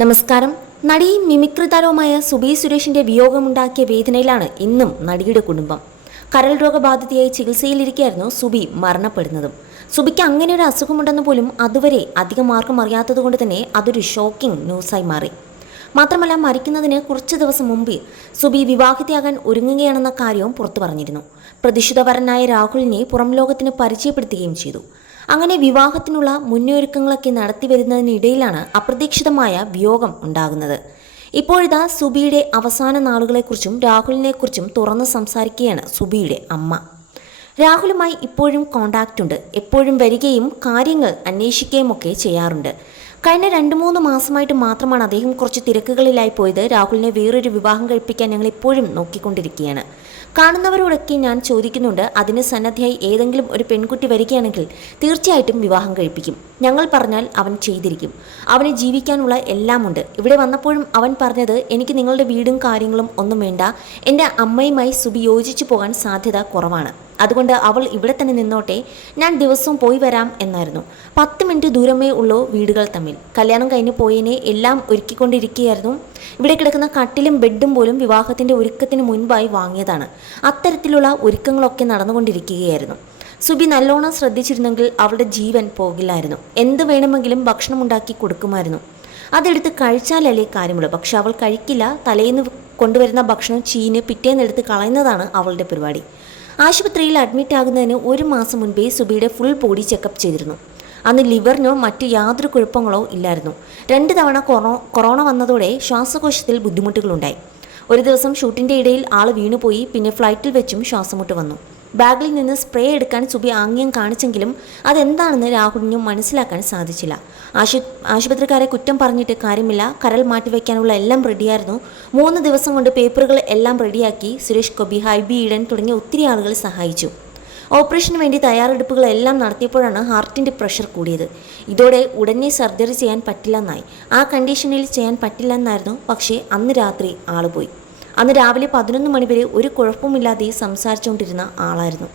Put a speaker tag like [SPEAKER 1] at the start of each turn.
[SPEAKER 1] നമസ്കാരം. നടിയും മിമിക്രി താരവുമായ സുബി സുരേഷിന്റെ വിയോഗമുണ്ടാക്കിയ വേദനയിലാണ് ഇന്നും നടിയുടെ കുടുംബം. കരൾ രോഗബാധിതയായി ചികിത്സയിലിരിക്കുകയായിരുന്നു സുബി മരണപ്പെടുന്നതും. സുബിക്ക് അങ്ങനെ ഒരു അസുഖമുണ്ടെന്ന് പോലും അതുവരെ അധികം ആർക്കും അറിയാത്തതുകൊണ്ട് തന്നെ അതൊരു ഷോക്കിംഗ് ന്യൂസായി മാറി. മാത്രമല്ല മരിക്കുന്നതിന് കുറച്ച് ദിവസം മുമ്പ് സുബി വിവാഹിതയാകാൻ ഒരുങ്ങുകയാണെന്ന കാര്യവും പുറത്തു പറഞ്ഞിരുന്നു. പ്രതിഷ്ഠിതവരനായ രാഹുലിനെ പുറം ലോകത്തിന് പരിചയപ്പെടുത്തുകയും ചെയ്തു. അങ്ങനെ വിവാഹത്തിനുള്ള മുന്നൊരുക്കങ്ങളൊക്കെ നടത്തി വരുന്നതിനിടയിലാണ് അപ്രതീക്ഷിതമായ വിയോഗം ഉണ്ടാകുന്നത്. ഇപ്പോഴിതാ സുബിയുടെ അവസാന നാളുകളെക്കുറിച്ചും രാഹുലിനെക്കുറിച്ചും തുറന്ന് സംസാരിക്കുകയാണ് സുബിയുടെ അമ്മ. രാഹുലുമായി ഇപ്പോഴും കോണ്ടാക്റ്റ് ഉണ്ട്. എപ്പോഴും വരികയും കാര്യങ്ങൾ അന്വേഷിക്കുകയും ഒക്കെ ചെയ്യാറുണ്ട്. കഴിഞ്ഞ രണ്ട് മൂന്ന് മാസമായിട്ട് മാത്രമാണ് അദ്ദേഹം കുറച്ച് തിരക്കുകളിലായി പോയത്. രാഹുലിനെ വേറൊരു വിവാഹം കഴിപ്പിക്കാൻ ഞങ്ങൾ ഇപ്പോഴും നോക്കിക്കൊണ്ടിരിക്കുകയാണ്. കാണുന്നവരോടൊക്കെ ഞാൻ ചോദിക്കുന്നുണ്ട് അതിന് സന്നദ്ധയായി ഏതെങ്കിലും ഒരു പെൺകുട്ടി വരികയാണെങ്കിൽ തീർച്ചയായിട്ടും വിവാഹം കഴിപ്പിക്കും. ഞങ്ങൾ പറഞ്ഞാൽ അവൻ ചെയ്തിരിക്കും. അവന് ജീവിക്കാനുള്ള എല്ലാമുണ്ട്. ഇവിടെ വന്നപ്പോഴും അവൻ പറഞ്ഞത് എനിക്ക് നിങ്ങളുടെ വീടും കാര്യങ്ങളും ഒന്നും വേണ്ട. എന്റെ അമ്മയുമായി സുബി യോജിച്ചു പോകാൻ സാധ്യത കുറവാണ്. അതുകൊണ്ട് അവൾ ഇവിടെ തന്നെ നിന്നോട്ടെ ഞാൻ ദിവസവും പോയി വരാം എന്നായിരുന്നു. പത്ത് മിനിറ്റ് ദൂരമേ ഉള്ളൂ വീടുകൾ തമ്മിൽ. കല്യാണം കഴിഞ്ഞ് പോയതിനെ എല്ലാം ഒരുക്കിക്കൊണ്ടിരിക്കുകയായിരുന്നു. ഇവിടെ കിടക്കുന്ന കട്ടിലും ബെഡും പോലും വിവാഹത്തിന്റെ ഒരുക്കത്തിന് മുൻപായി വാങ്ങിയതാണ്. അത്തരത്തിലുള്ള ഒരുക്കങ്ങളൊക്കെ നടന്നുകൊണ്ടിരിക്കുകയായിരുന്നു. സുബി നല്ലോണം ശ്രദ്ധിച്ചിരുന്നെങ്കിൽ അവളുടെ ജീവൻ പോകില്ലായിരുന്നു. എന്ത് വേണമെങ്കിലും ഭക്ഷണം ഉണ്ടാക്കി കൊടുക്കുമായിരുന്നു. അതെടുത്ത് കഴിച്ചാലല്ലേ കാര്യമുള്ളൂ. പക്ഷെ അവൾ കഴിക്കില്ല. തലേന്ന് കൊണ്ടുവരുന്ന ഭക്ഷണം ചീന് പിറ്റേന്നെടുത്ത് കളയുന്നതാണ് അവളുടെ പരിപാടി. ആശുപത്രിയിൽ അഡ്മിറ്റ് ആകുന്നതിന് ഒരു മാസം മുൻപേ സുബിയുടെ ഫുൾ ബോഡി ചെക്കപ്പ് ചെയ്തിരുന്നു. അന്ന് ലിവറിനോ മറ്റു യാതൊരു കുഴപ്പങ്ങളോ ഇല്ലായിരുന്നു. രണ്ട് തവണ കൊറോ കൊറോണ വന്നതോടെ ശ്വാസകോശത്തിൽ ബുദ്ധിമുട്ടുകളുണ്ടായി. ഒരു ദിവസം ഷൂട്ടിന്റെ ഇടയിൽ ആൾ വീണുപോയി പിന്നെ ഫ്ലൈറ്റിൽ വെച്ചും ശ്വാസമുട്ട് വന്നു. ബാഗിൽ നിന്ന് സ്പ്രേ എടുക്കാൻ സുബി ആംഗ്യം കാണിച്ചെങ്കിലും അതെന്താണെന്ന് രാഹുലിനും മനസ്സിലാക്കാൻ സാധിച്ചില്ല. ആശു ആശുപത്രിക്കാരെ കുറ്റം പറഞ്ഞിട്ട് കാര്യമില്ല. കരൾ മാറ്റിവെക്കാനുള്ള എല്ലാം റെഡിയായിരുന്നു. മൂന്ന് ദിവസം കൊണ്ട് പേപ്പറുകൾ എല്ലാം റെഡിയാക്കി സുരേഷ് ഗോപി ഹൈബി ഈഡൻ തുടങ്ങിയ ഒത്തിരി ആളുകൾ സഹായിച്ചു. ഓപ്പറേഷന് വേണ്ടി തയ്യാറെടുപ്പുകളെല്ലാം നടത്തിയപ്പോഴാണ് ഹാർട്ടിന്റെ പ്രഷർ കൂടിയത്. ഇതോടെ ഉടനെ സർജറി ചെയ്യാൻ പറ്റില്ലെന്നായി. ആ കണ്ടീഷനിൽ ചെയ്യാൻ പറ്റില്ലെന്നായിരുന്നു. പക്ഷേ അന്ന് രാത്രി ആൾ പോയി. അന്ന് രാവിലെ പതിനൊന്ന് മണിവരെ ഒരു കുഴപ്പമില്ലാതെ സംസാരിച്ചുകൊണ്ടിരുന്ന ആളായിരുന്നു.